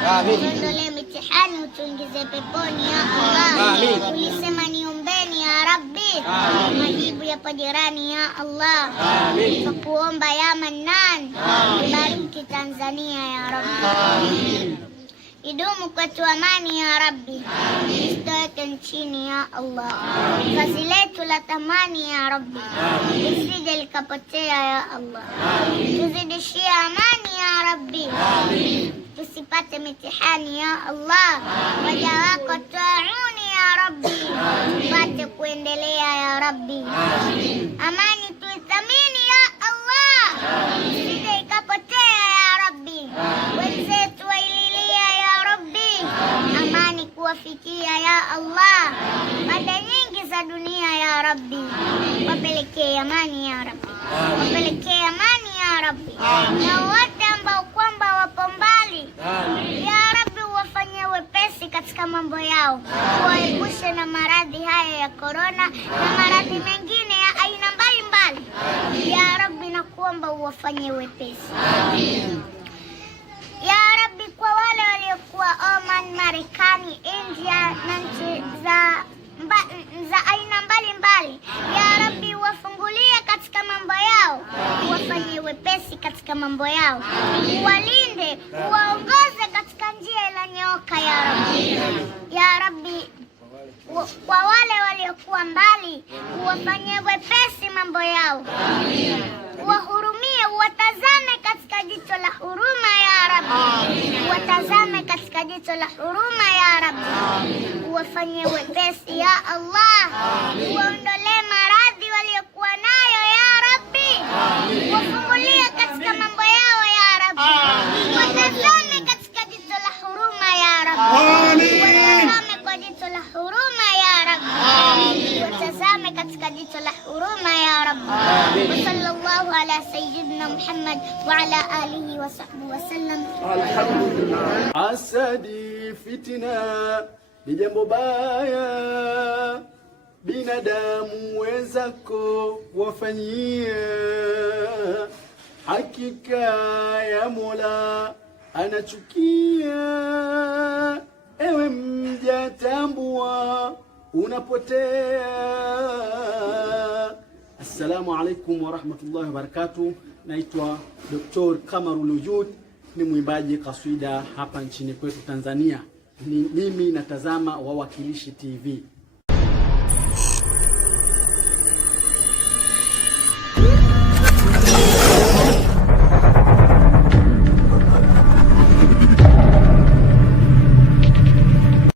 Tuondolee mitihani, utuingize peponi ya Allah. Ulisema niombeni ya Rabbi, majibu yapo jirani ya Allah. Tukuomba ya Mannan, ibariki Tanzania ya Rabbi. Idumu kwetu amani ya Rabbi, isitoweke nchini ya Allah. Vazi letu la thamani ya Rabbi, lisije likapotea ya Allah. Tuzidishie amani ya Rabbi, tusipate mitihani ya Allah. Waja wako tuauni ya Rabbi, tupate kuendelea ya Rabbi. Amani tuithamini ya Allah, isije ikapotea ya Rabbi. Wenzetu waililia ya Rabbi, amani kuwafikia ya Allah. Mada nyingi za dunia ya Rabbi, wapelekee amani ya Rabbi, wapelekee amani ya Rabbi. Na wote ambao kwamba wapo mbali ya Rabbi, wafanyie wepesi katika mambo yao, waepushe na maradhi haya ya korona na maradhi mengine ya aina mbalimbali ya Rabbi, na kuomba uwafanyie wepesi ya Rabbi. Kwa wale waliokuwa Oman, Marekani, India na nchi za aina mbalimbali ya Rabbi, wafungulie katika mambo yao, wafanyie wepesi katika mambo yao, walinde, waongoze katika njia iliyonyooka ya Rabbi. Ya Rabbi, kwa wale waliokuwa mbali, wafanyie wepesi mambo yao, wahurumie, watazame katika jicho la huruma ya Rabbi, watazame katika jicho la huruma ya Rabbi, wafanyie wepesi ya Allah, waondolee maradhi waliokuwa nayo ya Rabbi, wafungulie katika mambo yao ya Rabbi, watazame katika jicho la huruma ya Rabbi, watazame kwa jicho la huruma ya Rabbi, watazame katika jicho la huruma ya Rabbi. Wa sallallahu ala sayyidina Muhammad wa ala alihi wa sahbihi wa sallam. Alhamdulillah. Asadi, fitina ni jambo baya, binadamu wenzako wafanyia. Hakika ya Mola anachukia, ewe mja tambua unapotea. Assalamu alaikum wa rahmatullahi wa barakatuh. Naitwa Dr. Kamarul Wujud, ni mwimbaji kaswida hapa nchini kwetu Tanzania. Mimi natazama Wawakilishi TV.